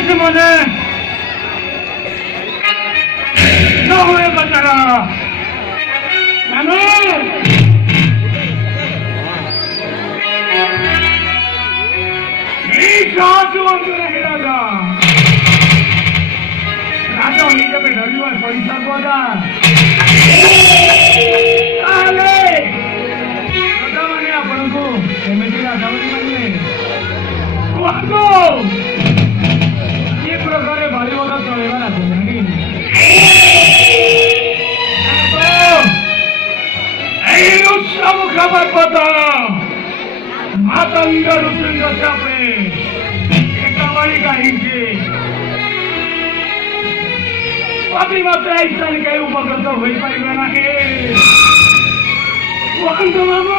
কিছু মনে না হয়ে বাচ্চারা কেন এই সাহায্য অন্তরে রাজা ରାଜା ହେଇଯାବେ ଧରିବା ପଇସା ପଦା ତାହେଲେ ରାଜାମାନେ ଆପଣଙ୍କୁ କେମିତି ରାଜା ବୋଲି ମାନିବେ କୁହନ୍ତୁ କି ପ୍ରକାରେ ବାରିବଦ ଚଳେଇବା ରାଜଧାନୀ ଏହି ଉତ୍ସବ ପର୍ବତ ମାତଙ୍ଗ ଋତୁଙ୍କ ଚାପରେ ଏକାବାଳିକା ହେଇଛି ମାତ୍ର ଇଚ୍ଛାରେ କେହି ଉପକୃତ ହୋଇପାରିବେ ନାହିଁ କୁହନ୍ତୁ ବାବୁ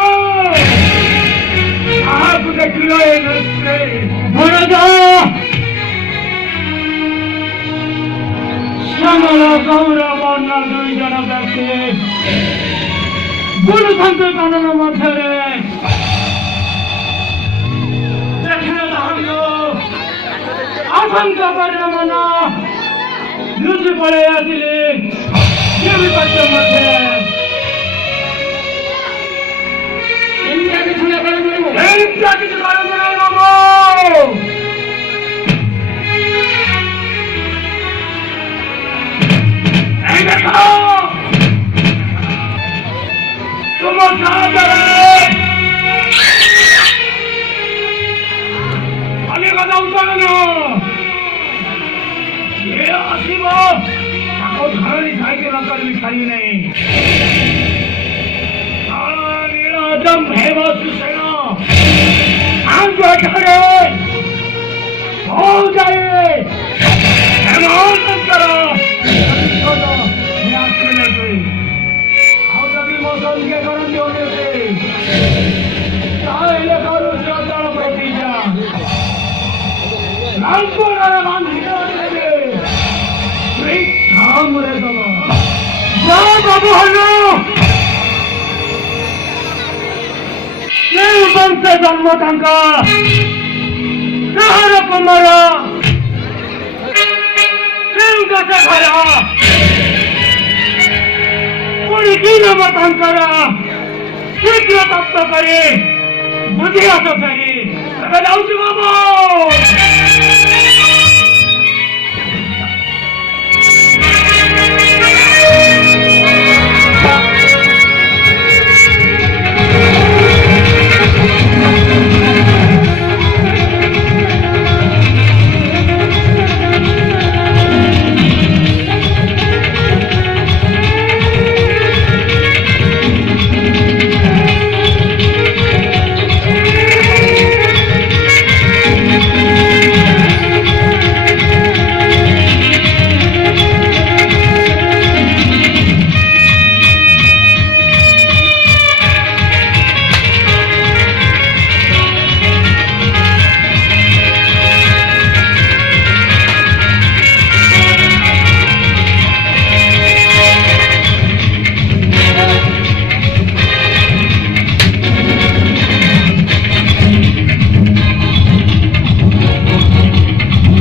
କାହାକୁ ଦେଖିଲ ଏ ନୃତ୍ୟରେ ଶ୍ୟାମଳ ଗୌରବ ଦୁଇ ଜଣ ବ୍ୟକ୍ତି ବୁଲୁଥାନ୍ତି କାନନ ମଧ୍ୟରେ ଦେଖିଲେ ତାହାଙ୍କୁ ଆଶଙ୍କା କରିବା ମନ ଲୁଚି ପଳେଇ ଆସିଲେ ବିପକ୍ଷ ମଧ୍ୟ ଏମିତିଆ କିଛି ଦେଖ ତୁମ ସାହାଯ୍ୟରେ ଅନେକ ଉଦାହରଣ ଆସିବ ତାକୁ ଧରଣୀ ସାହିତ୍ୟ ନକରି ଛାଡ଼ିବି ନାହିଁ ଭେବସୁଷେଣ ଆଙ୍କରେ ଯାଏ ହେମନ୍ତଙ୍କର ଆଉ ଯଦି ମୋ ସଙ୍ଗେ କରନ୍ତି ଅନ୍ୟତେ ତାହେଲେ କରୁଛି ଅଚଳ ପ୍ରତିଜ୍ଞା ରାମପୁରରେ ବାନ୍ଧି ବଂଶ ଜନ୍ମ ତାଙ୍କ କାହାର କୁମାର ଗଛ ଘର ପୁଣି କି ନାମ ତାଙ୍କର ଶୀଘ୍ର ତପ୍ତ କରି ବୁଝି ଆସ ଫେରି ଏବେ ଯାଉଛି ବାବୁ